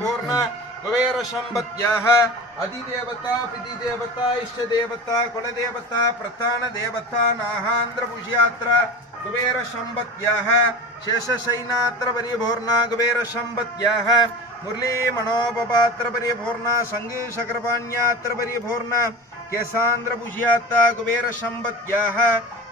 परिपूर्ण कुबेर संपत्याः अधिदेवता पितृदेवता इष्टदेवता कुलदेवता प्रधान देवता नाहांद्र पुष्यात्र कुबेर संपत्याः शेषशयनात्र परिपूर्ण कुबेर संपत्याः मुरली मनोपपात्र परिपूर्ण संगी शक्रपाण्यात्र परिपूर्ण केशांद्र पुष्यात्ता कुबेर संपत्याः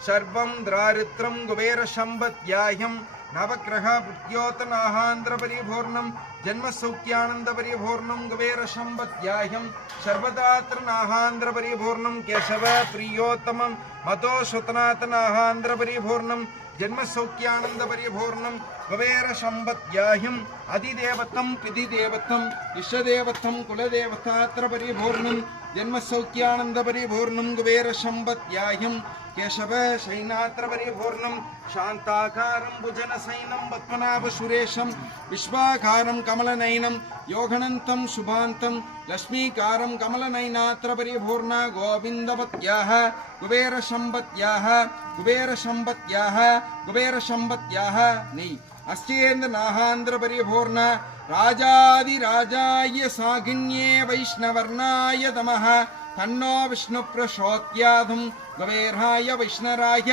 सर्वं द्रारित्रं कुबेर संपत्याह्यं नवग्रह पुत्योतनाहांद्र परिपूर्णं जन्म सौख्यानंद परिपूर्णं कुबेर संपत्याह्यं सर्वदात्र नाहांद्र परिपूर्णं केशव प्रियोत्तमं मतो सुतनातनाहांद्र परिपूर्णं जन्म सौख्यानंद परिपूर्णं कुबेर संपत्याह्यं अधिदेवतं पितृदेवतं इष्टदेवतं कुलदेवतात्र परिपूर्णं जन्म सौख्यानंद परिपूर्णं कुबेर संपत्याह्यं केशव शयनात्र परिपूर्णं शांताकारं भुजनसैनं पद्मनाभ सुरेशं विश्वाकारं कमलनयनं योगनन्तं शुभान्तं लक्ष्मीकारं कमलनयनात्र परिपूर्ण गोविन्दपत्याः कुबेर संपत्याः कुबेर संपत्याः कुबेर संपत्याः नै अस्तेन्द्र नाहांद्र परिपूर्ण राजाधिराजाय सागिन्ये वैष्णवर्णाय नमः तन्नो विष्णु प्रचोदयात् कुबेराय वैष्णराय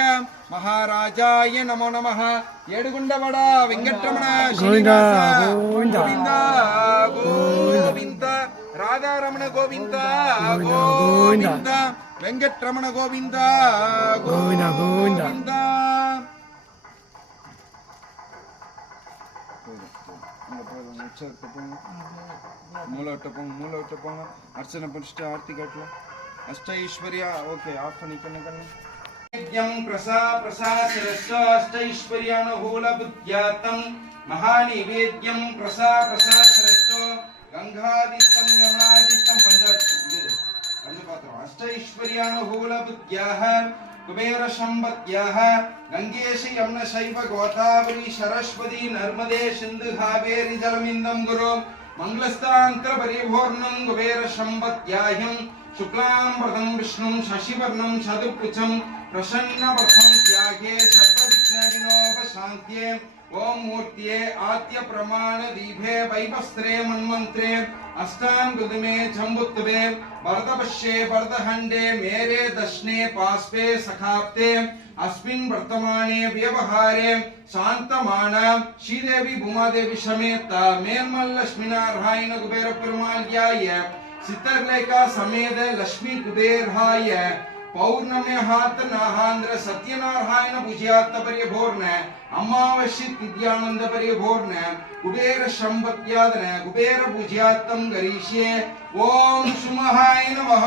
महाराजाय नमो नमः येडुगुंडवड वेंकटरमण श्रीनिवास गोविंद गोविंद राधारमण गोविंद गोविंद वेंकटरमण गोविंद गोविंद मूल अर्चना प्रतिष्ठा आरती कटला अष्ट ऐश्वर्य ओके ऑफ निकन प्रसाद अष्ट ऐश्वर्यानुकूल बुद्ध्यात्तं महानिवेद्यं प्रसाद गंगादित्तं यमुनादित्तं पंचपात्र अष्ट ऐश्वर्यानुकूल बुद्ध्याः कुबेर संपत्याः गंगेश यमुना शैव गोदावरी सरस्वती नर्मदे सिंधु कावेरी जलमिंदं गुरु मंगलस्तांत्र परिपूर्णं कुबेर संपत्याह्यं शुक्लांबरधं विष्णुं शशिवर्णं चतुर्भुजं प्रसन्नवदनं त्यागे सर्वविघ्न विनोपशान्त्ये ओम मूर्तिये आद्य प्रमाण दीपे वैवस्त्रे मन्वन्त्रे अष्टांगुदमे जम्बुत्वे वरदपश्ये वरदहंडे मेरे दशने पास्वे सखाप्ते अस्मिन् वर्तमाने व्यवहारे शांतमान श्रीदेवी भूमादेवी समेत मेलमल लक्ष्मीनारायण कुबेर पेरुमाळ्याय सिद्धलेखा समेत लक्ष्मी कुबेराय पौर्णम्य हाथ नाहांद्र सत्यनारायण पूज्यात्त परिपूर्ण अमावस्या तिथ्यानंद परिपूर्ण कुबेर संपत्यादन कुबेर पूज्यात्तं करिष्ये ओम सुमहाय नमः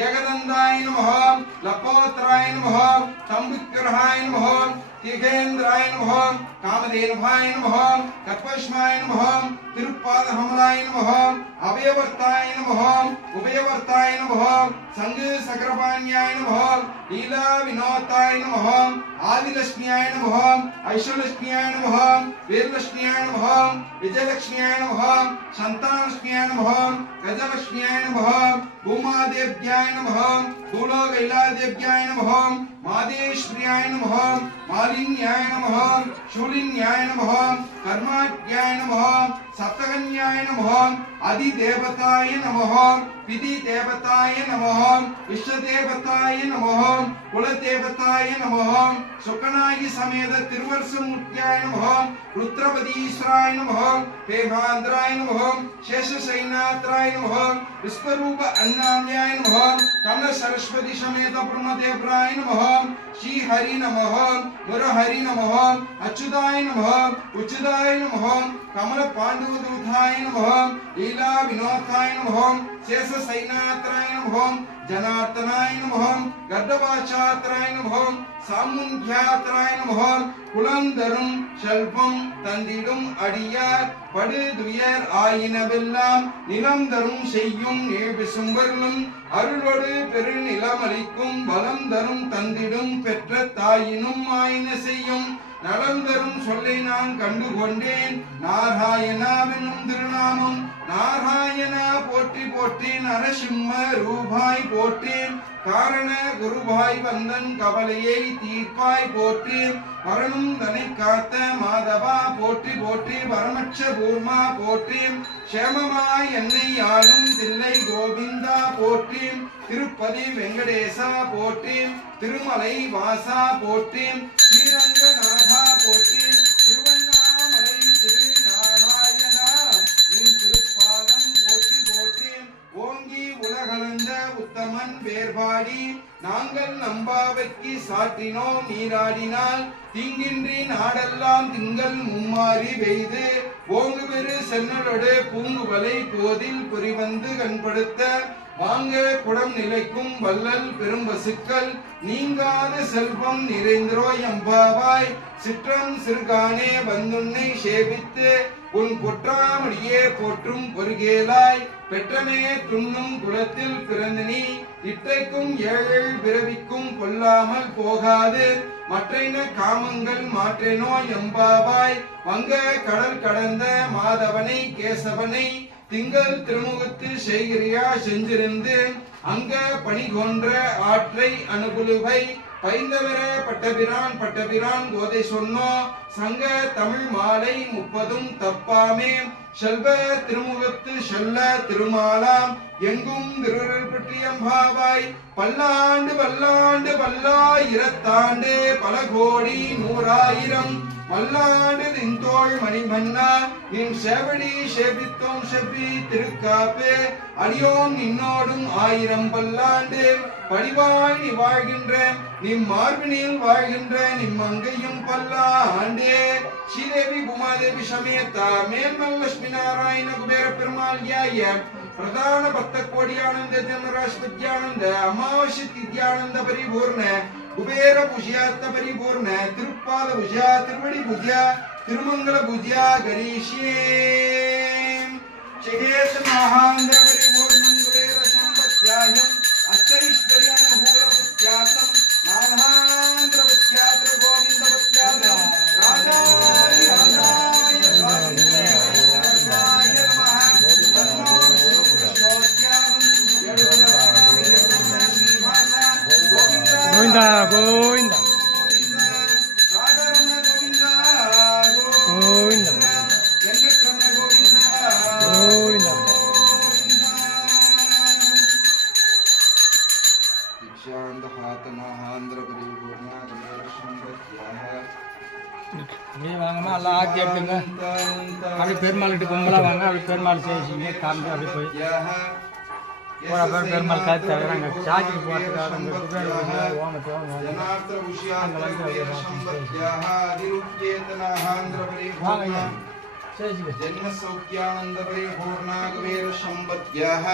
यगदन्ताय नमः लपोत्राय नमः संविग्रहाय नमः तिगेन्द्राय नमः कामधेनुभाय नमः कल्पष्माय नमः तिरुपादहमलाय नमः अभयवर्ताय नमः उभयवर्ताय नमः संग सकरपाण्याय नमः लीला विनोदाय नमः आदिलक्ष्म्याय नमः ऐश्वर्यलक्ष्म्याय नमः वीरलक्ष्म्याय नमः विजयलक्ष्म्याय नमः संतानलक्ष्म्याय नमः गजलक्ष्म्याय नमः भूमादेव्याय नमः भूलोकैलादेव्याय नमः मादेश्वर्याय नमः मालिन्याय नमः शूलिन्याय नमः कर्माज्ञाय नमः सप्तकन्याय नमः अधिदेवताय नमः पितृदेवताय नमः इष्टदेवताय नमः कुलदेवताय नमः सुकनायि समेत तिरुवर्षमूर्त्याय नमः रुद्रपदीश्वराय नमः पेमान्द्राय नमः शेषशयनात्राय नमः विश्वरूप अन्नाम्याय नमः कमल सरस्वती समेत ब्रह्मदेवराय नमः श्री हरि नमः मुरहरि नमः अच्युताय नमः उच्युताय नमः कमल पांडुदूताय नमः लीला विनोदाय नमः शेषशयनात्राय नमः जनार्दनाय नमः गर्दवाचात्राय नमः सामुन्ध्यात्राय नमः कुलंदरुं शल्पं तंदिडुं अडियार पடுதுயர் ஆயினவெல்லாம் நிலம் தரும் செய்யும் நேவிசும்பர்களும் அருளோடு பெருநிலமளிக்கும் பலம் தரும் தந்திடும் பெற்ற தாயினும் ஆயின செய்யும் நலம் தரும் சொல்லை நான் கண்டு கொண்டேன் நாராயணாவெனும் திருநாமம் நாராயணா போற்றி போற்றி போற்றி நரசிம்ம ரூபாய் போற்றி காரண குருபாய் வந்தன் கவலையை தீர்ப்பாய் போற்றி மரணம் தனை காத்த மாதவா போற்றி போற்றி வரமட்ச பூர்மா போற்றி சேமமாய் என்னை ஆளும் தில்லை கோவிந்தா போற்றி திருப்பதி வெங்கடேசா போற்றி திருமலை வாசா போற்றி ஸ்ரீரங்கநாதா போற்றி திருவண்ணாமலை திருநாராயணா நின் திருப்பாதம் போற்றி போற்றி ஓங்கி உலகளந்த உத்தமன் வேர்பாடி நாங்கள் நம்பாவைக்கு சாற்றினோம் நீராடினால் தீங்கின்றி நாடெல்லாம் திங்கள் மும்மாறி வெய்து ஓங்கு பெரு சென்னலோடு பூங்குவலை போதில் புரிவந்து கண்படுத்த வாங்க குடம் நிலைக்கும் வள்ளல் பெரும்பசுக்கள் நீங்காத செல்வம் நிறைந்திரோ எம்பாவாய் சிற்றம் சிறுகானே வந்துன்னை சேவித்து உன் பொற்றாமடியே போற்றும் பொருகேலாய் பெற்றனே துண்ணும் குலத்தில் பிறந்த நீ இட்டைக்கும் ஏழல் பிறவிக்கும் கொல்லாமல் போகாது மற்றைன காமங்கள் மாற்றேனோ எம்பாவாய் வங்க கடல் கடந்த மாதவனை கேசவனை திங்கள் திருமுகத்து செய்கிறியா செஞ்சிருந்து அங்க பணி கொன்ற ஆற்றை அனுகுலுவை பைந்தவர பட்டபிரான் கோதை சொன்னோ சங்க தமிழ் மாலை 30 தப்பாமே செல்வ திருமுகத்து செல்ல திருமாலாம் எங்கும் திருவருள் பற்றியம்பாவாய் பல்லாண்டு பல்லாண்டு பல்லாயிரத்தாண்டு பல கோடி 100,000 மல்லாண்டு நின்றோள் மணிமன்னா நின் சேவடி சேவித்தோம் செவ்வி திருக்காப்பு அடியோம் நின்னோடும் 1000 பல்லாண்டு படிவாய் நீ வாழ்கின்ற நிம் மார்பினில் வாழ்கின்ற நிம் அங்கையும் பல்லாண்டு ஸ்ரீதேவி பூமாதேவி சமேதா மேல்மல் லட்சுமி நாராயண குபேர பெருமாள் யாய பிரதான பக்த கோடியானந்த ஜனராஷ்பத்யானந்த அமாவாசை தித்யானந்த பரிபூர்ண குபேர பூஜ்யாத்த பரிபூர்ண திருப்பாத பூஜா திருவடி பூஜா திருமங்கல பூஜா கணேஷ்யே சேகேத் மகாந்திர பரிபூர்ணம் குபேர சம்பத்யாயம் அஷ்டைஸ்வர்யானுகூல புத்யாசம் நானாந்திர புத்யாத்ர கோவிந்த புத்யாதம் ராஜாய ராஜாய சாந்திராய गोविंदा गोविंदा गोविंदा गोविंदा ये வாங்கமா எல்லாம் ஆத்தி எடுத்துங்க அப்படி பெருமாள்கிட்ட கும்பலா வாங்க அப்படி பெருமாள் சேசிங்க காந்து அப்படி போய் ஒரு பேர் பெருமாள் காத்து தவிராங்க சார்ஜ் போட்டுக்காக ஜன்ம சௌக்கியானந்த பரிபூர்ணா குபேர சம்பத்யாஹ